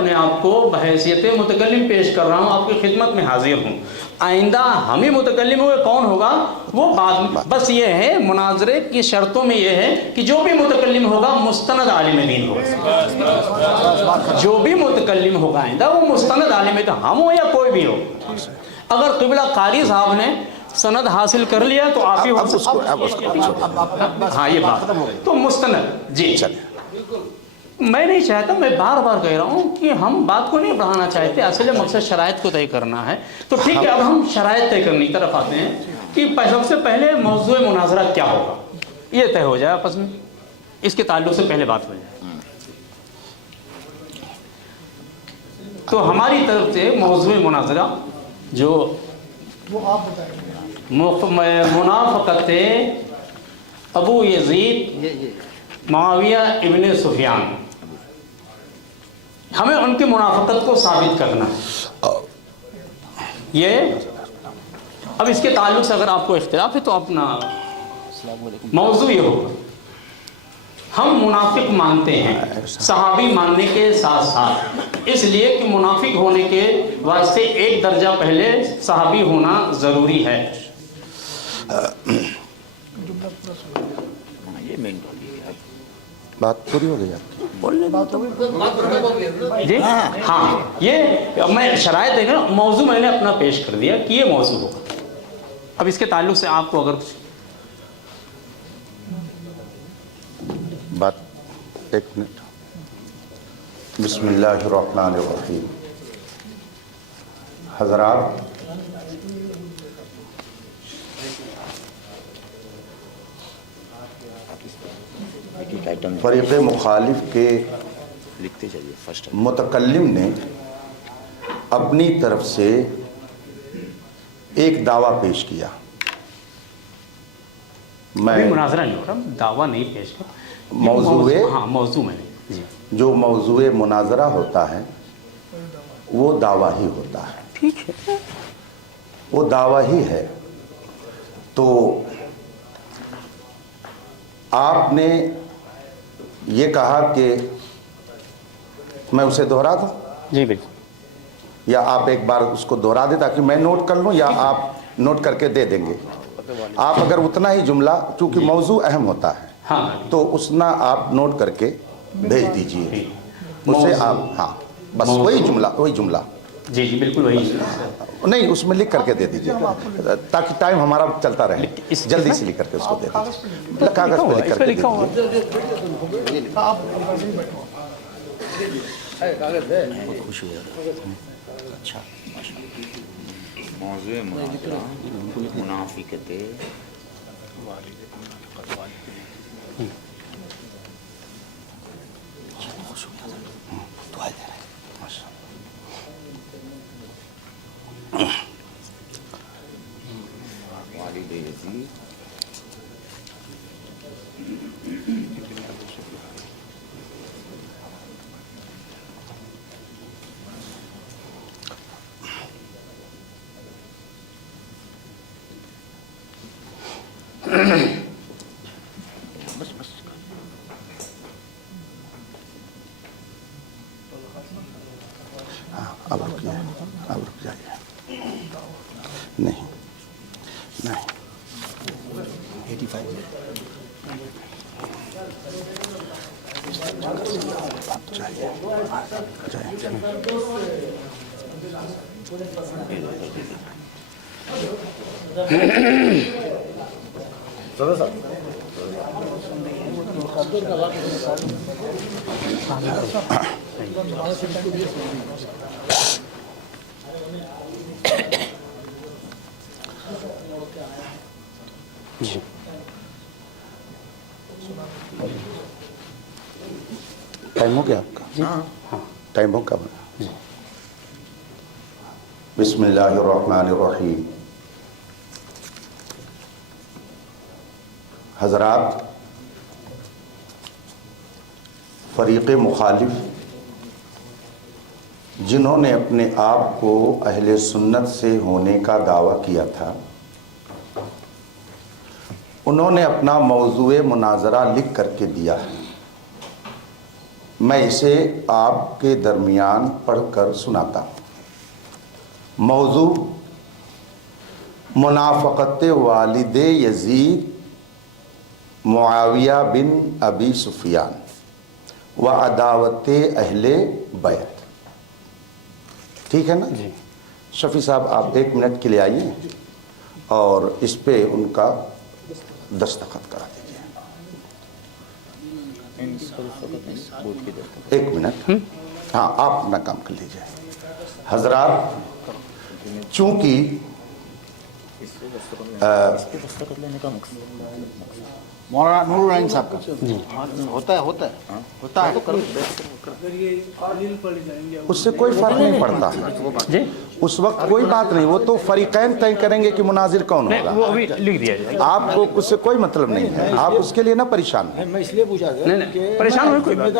اپنے آپ کو بحیثیت متکلم پیش کر رہا ہوں، آپ کی خدمت میں حاضر ہوں۔ آئندہ ہم ہی متکلم ہوئے، کون ہوگا وہ بعد میں۔ بس یہ ہے مناظرے کی شرطوں میں یہ ہے کہ جو بھی متکلم ہوگا مستند عالم دین ہوگا، جو بھی متکلم ہوگا آئندہ وہ مستند عالم دین، ہم ہو یا کوئی بھی ہو۔ اگر قبلہ قاری صاحب نے سند حاصل کر لیا تو آپ ہی ہاں یہ بات تو مستند جی۔ میں نہیں چاہتا، میں بار بار کہہ رہا ہوں کہ ہم بات کو نہیں بڑھانا چاہتے، اصل مقصد شرائط کو طے کرنا ہے۔ تو ٹھیک ہے، اب ہم شرائط طے کرنے کی طرف آتے ہیں کہ سب سے پہلے موضوع مناظرہ کیا ہوگا، یہ طے ہو جائے آپس میں، اس کے تعلق سے پہلے بات ہو جائے۔ تو ہماری طرف سے موضوع مناظرہ جو منافقت ابو یزید معاویہ ابن سفیان، ہمیں ان کی منافقت کو ثابت کرنا ہے۔ یہ اب اس کے تعلق سے اگر آپ کو اختلاف ہے تو اپنا موضوع یہ ہوگا، ہم منافق مانتے ہیں صحابی ماننے کے ساتھ ساتھ، اس لیے کہ منافق ہونے کے واسطے ایک درجہ پہلے صحابی ہونا ضروری ہے۔ بات پوری ہو گئی آپ کی؟ جی ہاں، یہ میں شرائط دیکھ رہا ہوں، موضوع میں نے اپنا پیش کر دیا کہ یہ موضوع ہوگا۔ اب اس کے تعلق سے آپ کو اگر بات ایک منٹ۔ بسم اللہ الرحمن الرحیم۔ حضرات، فریق مخالف کے متکلم نے اپنی طرف سے ایک دعویٰ پیش کیا۔ میں مناظرہ نہیں ہو رہا، دعویٰ نہیں پیش کر، موضوع میں جی، جو موضوع مناظرہ ہوتا ہے وہ دعویٰ ہی ہوتا ہے، ٹھیک ہے، وہ دعویٰ ہی ہے۔ تو آپ نے یہ کہا کہ میں اسے دہرا دوں؟ جی بالکل، یا آپ ایک بار اس کو دہرا دیں تاکہ میں نوٹ کر لوں، یا آپ نوٹ کر کے دے دیں گے؟ آپ اگر اتنا ہی جملہ، چونکہ موضوع اہم ہوتا ہے ہاں، تو اتنا آپ نوٹ کر کے بھیج دیجئے اسے۔ آپ ہاں بس وہی جملہ جی جی بالکل وہی، نہیں اس میں لکھ کر کے دے دیجئے تاکہ ٹائم ہمارا چلتا رہے، جلدی سے لکھ کر کے اس کو دے دیجئے، کاغذ پہ لکھ کر کے دے دیجئے۔ موضوع منافقت والد یزید اب رکیے، اب رک جائیے، نہیں نہیں، جی ٹائم ہو گیا آپ کا؟ ہاں ٹائم ہو گیا۔ بسم اللہ الرحمن الرحیم۔ حضرات، فریق مخالف جنہوں نے اپنے آپ کو اہل سنت سے ہونے کا دعویٰ کیا تھا، انہوں نے اپنا موضوع مناظرہ لکھ کر کے دیا ہے۔ میں اسے آپ کے درمیان پڑھ کر سناتا ہوں۔ موضوع منافقت والد یزید معاویہ بن ابی سفیان و عداوت اہل بیت۔ ٹھیک ہے نا جی؟ شفیع صاحب آپ 1 منٹ کے لیے آئیے اور اس پہ ان کا دستخط کرا دیجیے۔ 1 منٹ، ہاں آپ اپنا کام کر لیجیے۔ حضرات، چونکہ مولانا نور العین صاحب کا ہوتا ہے اس سے کوئی فرق نہیں پڑتا، اس وقت کوئی بات نہیں، وہ تو فریقین طے کریں گے کہ مناظر کون ہوگا، وہ ابھی لکھ دیا جائے گا۔ آپ کو اس سے کوئی مطلب نہیں ہے، آپ اس کے لیے نہ پریشان ہیں۔ میں اس لیے پوچھا نہیں پریشان ہوئے کوئی بات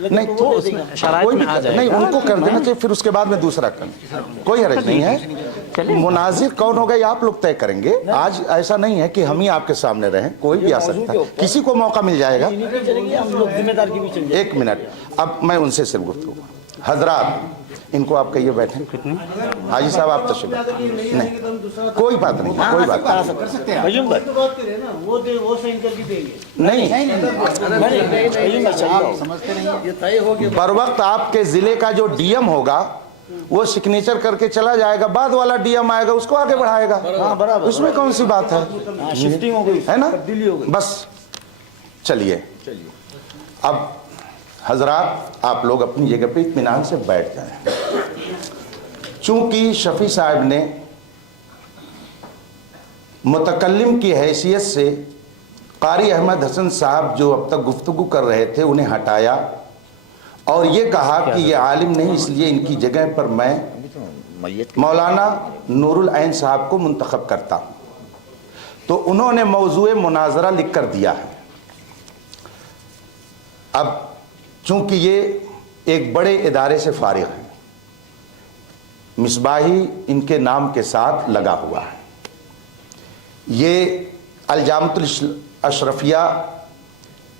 نہیں وہ اس میں شرائط کوئی میں آ جائے نہیں، گا۔ ان کو کر دینا چاہیے، پھر اس کے بعد میں دوسرا کریں، کوئی حرج نہیں ہے۔ مناظر کون ہوگا یہ آپ لوگ طے کریں گے، آج ایسا نہیں ہے کہ ہم ہی آپ کے سامنے رہیں، کوئی بھی آ سکتا ہے، کسی کو موقع مل جائے گا۔ 1 منٹ، اب میں ان سے صرف گفتگو۔ حضرات، ان کو آپ کہیے بیٹھیں۔ حاجی صاحب آپ تشریف نہیں، کوئی بات نہیں، کوئی بات نہیں۔ بر وقت آپ کے ضلع کا جو ڈی ایم ہوگا وہ سگنیچر کر کے چلا جائے گا، بعد والا ڈی ایم آئے گا اس کو آگے بڑھائے گا، اس میں کون سی بات ہے، شفٹنگ ہو گئی ہے نا؟ بس چلیے اب حضرات، آپ لوگ اپنی جگہ پہ اطمینان سے بیٹھ جائیں۔ چونکہ شفیع صاحب نے متکلم کی حیثیت سے قاری احمد حسن صاحب جو اب تک گفتگو کر رہے تھے انہیں ہٹایا اور یہ کہا کہ یہ عالم نہیں، اس لیے ان کی جگہ پر میں مولانا نور العین صاحب کو منتخب کرتا ہوں۔ تو انہوں نے موضوع مناظرہ لکھ کر دیا ہے۔ اب چونکہ یہ ایک بڑے ادارے سے فارغ ہیں، مصباحی ان کے نام کے ساتھ لگا ہوا ہے، یہ الجامعۃ الاشرفیہ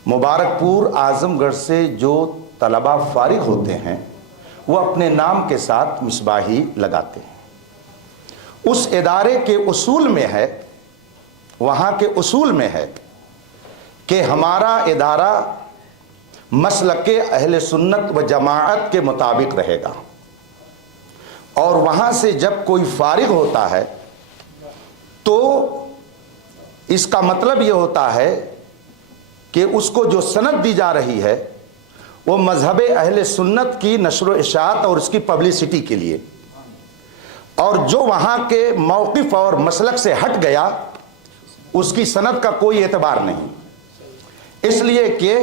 مبارک پور اعظم گڑھ سے جو طلباء فارغ ہوتے ہیں وہ اپنے نام کے ساتھ مصباحی لگاتے ہیں۔ اس ادارے کے اصول میں ہے، وہاں کے اصول میں ہے کہ ہمارا ادارہ مسلک اہل سنت و جماعت کے مطابق رہے گا، اور وہاں سے جب کوئی فارغ ہوتا ہے تو اس کا مطلب یہ ہوتا ہے کہ اس کو جو سند دی جا رہی ہے وہ مذہب اہل سنت کی نشر و اشاعت اور اس کی پبلسٹی کے لیے، اور جو وہاں کے موقف اور مسلک سے ہٹ گیا اس کی سند کا کوئی اعتبار نہیں، اس لیے کہ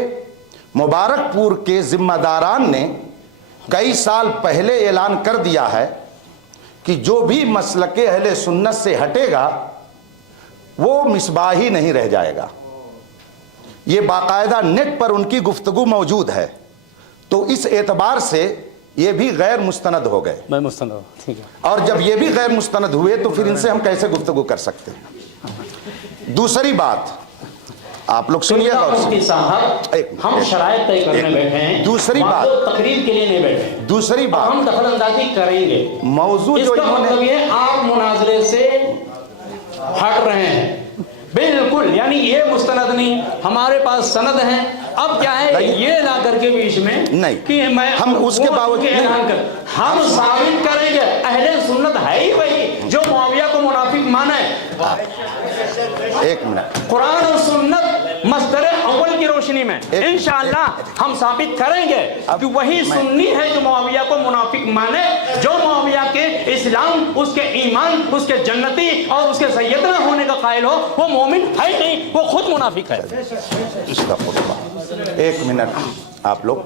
مبارک پور کے ذمہ داران نے کئی سال پہلے اعلان کر دیا ہے کہ جو بھی مسلک اہل سنت سے ہٹے گا وہ مصباحی نہیں رہ جائے گا۔ یہ باقاعدہ نیٹ پر ان کی گفتگو موجود ہے، تو اس اعتبار سے یہ بھی غیر مستند ہو گئے، میں مستند ہوں، ٹھیک ہے۔ اور جب یہ بھی غیر مستند ہوئے تو پھر ان سے ہم کیسے گفتگو کر سکتے ہیں؟ دوسری بات آپ لوگ سنیے غور سے، مفتی صاحب، ہم شرائط طے کرنے بیٹھے ہیں، دوسری بات، تقریر کے لیے نہیں بیٹھے ہیں، دوسری بات ہم دخل اندازی کریں گے۔ موضوع اس جو کا انہوں مطلب نے یہ آپ مناظرے سے ہٹ رہے ہیں، بالکل، یعنی یہ مستند نہیں، ہمارے پاس سند ہیں۔ اب کیا ہے یہ لا کر کے بیچ میں نہیں، کہ میں ہم اس کے باوجود اعلان کر، ہم ثابت کریں گے اہل سنت ہے ہی وہی جو معاویہ کو منافق مانے۔ 1 منٹ، قرآن اور سنت مصدر اول کی روشنی میں انشاءاللہ ہم ثابت کریں گے کہ وہی سنی ہے جو معاویہ کو منافق مانے، جو معاویہ کے اسلام، اس کے ایمان، اس کے جنتی اور اس کے سیدنا ہونے کا قائل ہو، وہ مومن ہے ہی نہیں، وہ خود منافق ہے۔ 1 منٹ، آپ لوگ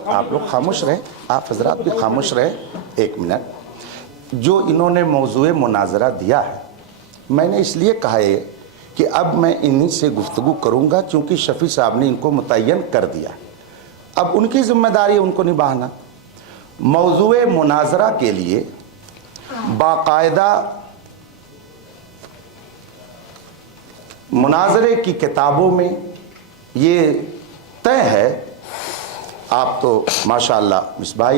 خاموش رہے، آپ حضرات بھی خاموش رہے۔ 1 منٹ، جو انہوں نے موضوع مناظرہ دیا ہے میں نے اس لیے کہا ہے کہ اب میں انہی سے گفتگو کروں گا چونکہ شفیع صاحب نے ان کو متعین کر دیا، اب ان کی ذمہ داری ہے ان کو نبھانا۔ موضوع مناظرہ کے لیے باقاعدہ مناظرے کی کتابوں میں یہ طے ہے آپ تو ماشاءاللہ مصباح